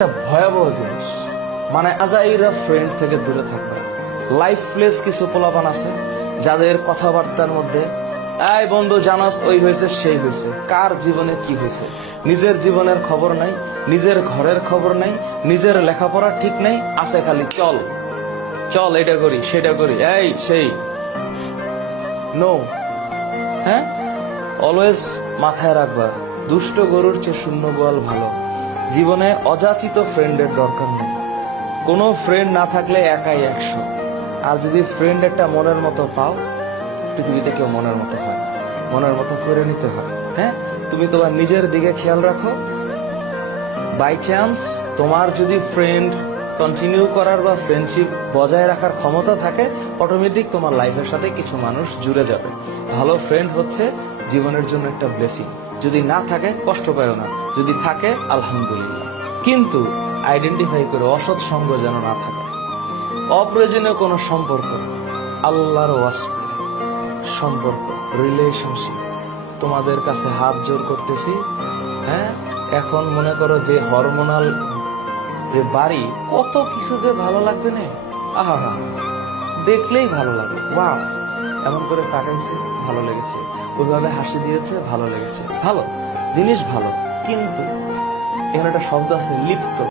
একটা ভয়াবহ জিনিস, মানে আজাইরা ফ্রেন্ড থেকে দূরে থাকবে। লাইফলেস কিছু পোলাপান আছে যাদের কথাবার্তার মধ্যে এই বন্ধু জানাস ওই হয়েছে সেই হয়েছে, কার জীবনে কি হয়েছে নিজের জীবনের খবর নাই, নিজের ঘরের খবর নাই, নিজের লেখাপড়া ঠিক নাই, আছে খালি চল চল এটা করি সেটা করি এই সেই। নো, হ্যাঁ, অলওয়েজ মাথায় রাখবা, দুষ্ট গরুর চেয়ে শূন্য গোয়াল ভালো। জীবনে অযাচিত ফ্রেন্ডের দরকার নেই। কোনো ফ্রেন্ড না থাকলে একাই 100। আর যদি ফ্রেন্ড একটা মনের মতো পাও, পৃথিবীতে কেউ মনের মতো হয়, মনের মতো করে নিতে হয়। হ্যাঁ, তুমি তোমার নিজের দিকে খেয়াল রাখো। বাই চান্স তোমার যদি ফ্রেন্ড কন্টিনিউ করার বা ফ্রেন্ডশিপ বজায় রাখার ক্ষমতা থাকে, অটোমেটিক তোমার লাইফের সাথে কিছু মানুষ জুড়ে যাবে। ভালো ফ্রেন্ড হচ্ছে জীবনের জন্য একটা ব্লেসিং। যদি না থাকে কষ্ট পায়ও না, যদি থাকে আলহামদুলিল্লাহ। কিন্তু আইডেন্টিফাই করে অসৎ সঙ্গ যেন না থাকে। অপ্রয়োজনীয় কোনো সম্পর্ক, আল্লাহর ওয়াস্তে সম্পর্ক, রিলেশনশিপ, তোমাদের কাছে হাত জোর করতেছি। হ্যাঁ, এখন মনে করো যে হরমোনাল যে বাড়ি, কত কিছু যে ভালো লাগবে না, আহা হা, দেখলেই ভালো লাগে। ওয়াও, এমন করে তাকাইছে ভালো লেগেছে, ওইভাবে হাসি দিয়েছে ভালো লেগেছে, ভালো জিনিস ভালো। কিন্তু এখানে একটা শব্দ আছে লিপ্ত।